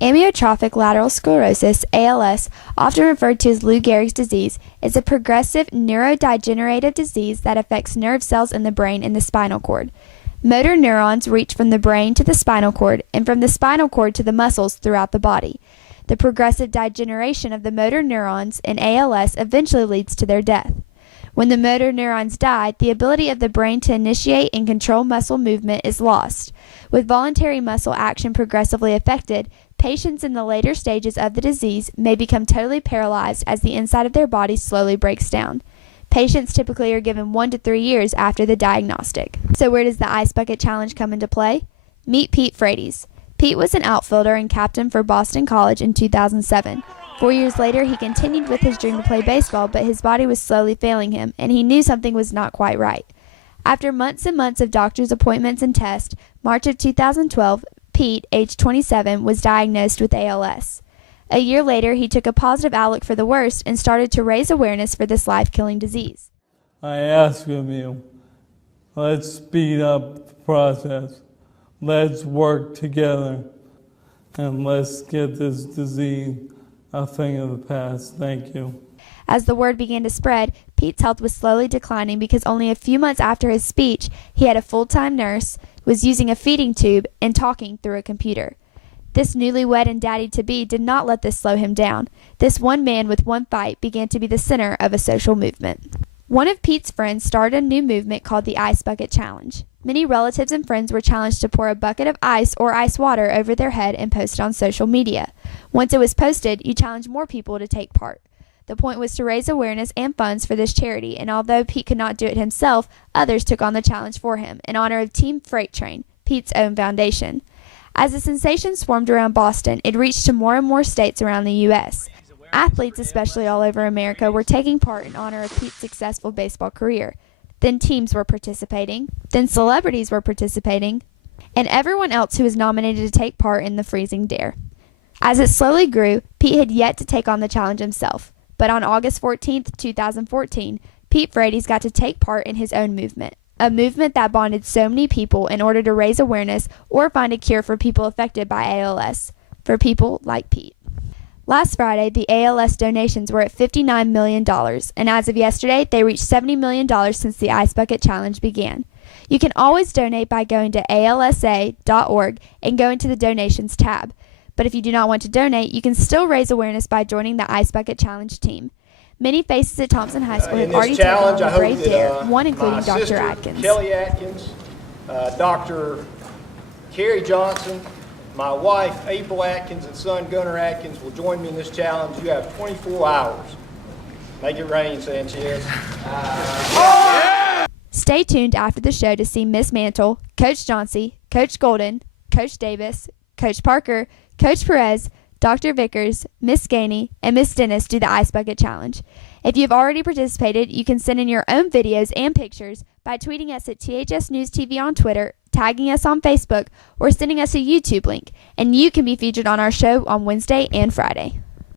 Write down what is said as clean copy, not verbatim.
Amyotrophic lateral sclerosis, ALS, often referred to as Lou Gehrig's disease, is a progressive neurodegenerative disease that affects nerve cells in the brain and the spinal cord. Motor neurons reach from the brain to the spinal cord and from the spinal cord to the muscles throughout the body. The progressive degeneration of the motor neurons in ALS eventually leads to their death. When the motor neurons die, the ability of the brain to initiate and control muscle movement is lost. With voluntary muscle action progressively affected, patients in the later stages of the disease may become totally paralyzed as the inside of their body slowly breaks down. Patients typically are given 1 to 3 years after the diagnostic. So where does the Ice Bucket Challenge come into play? Meet Pete Frates. Pete was an outfielder and captain for Boston College in 2007. 4 years later, he continued with his dream to play baseball, but his body was slowly failing him, and he knew something was not quite right. After months and months of doctor's appointments and tests, March of 2012, Pete, age 27, was diagnosed with ALS. A year later, he took a positive outlook for the worst and started to raise awareness for this life-killing disease. I ask of you, let's speed up the process. Let's work together, and let's get this disease a thing of the past. Thank you. As the word began to spread, Pete's health was slowly declining because only a few months after his speech, he had a full-time nurse, was using a feeding tube, and talking through a computer. This newlywed and daddy-to-be did not let this slow him down. This one man with one fight began to be the center of a social movement. One of Pete's friends started a new movement called the Ice Bucket Challenge. Many relatives and friends were challenged to pour a bucket of ice or ice water over their head and post it on social media. Once it was posted, you challenged more people to take part. The point was to raise awareness and funds for this charity, and although Pete could not do it himself, others took on the challenge for him in honor of Team Freight Train, Pete's own foundation. As the sensation swarmed around Boston, it reached to more and more states around the U.S. Athletes, especially all over America, were taking part in honor of Pete's successful baseball career. Then teams were participating. Then celebrities were participating. And everyone else who was nominated to take part in the freezing dare. As it slowly grew, Pete had yet to take on the challenge himself. But on August 14, 2014, Pete Frates got to take part in his own movement. A movement that bonded so many people in order to raise awareness or find a cure for people affected by ALS. For people like Pete. Last Friday, the ALS donations were at $59 million, and as of yesterday, they reached $70 million since the Ice Bucket Challenge began. You can always donate by going to alsa.org and going to the Donations tab. But if you do not want to donate, you can still raise awareness by joining the Ice Bucket Challenge team. Many faces at Thompson High School have already taken on the brave dare, one including Dr. Atkins. Kelly Atkins, Dr. Carrie Johnson, my wife, April Atkins, and son, Gunnar Atkins, will join me in this challenge. You have 24 hours. Make it rain, Sanchez. Stay tuned after the show to see Miss Mantle, Coach Johnsey, Coach Golden, Coach Davis, Coach Parker, Coach Perez, Dr. Vickers, Miss Gainey, and Miss Dennis do the Ice Bucket Challenge. If you have already participated, you can send in your own videos and pictures by tweeting us at THS News TV on Twitter, tagging us on Facebook, or sending us a YouTube link, and you can be featured on our show on Wednesday and Friday.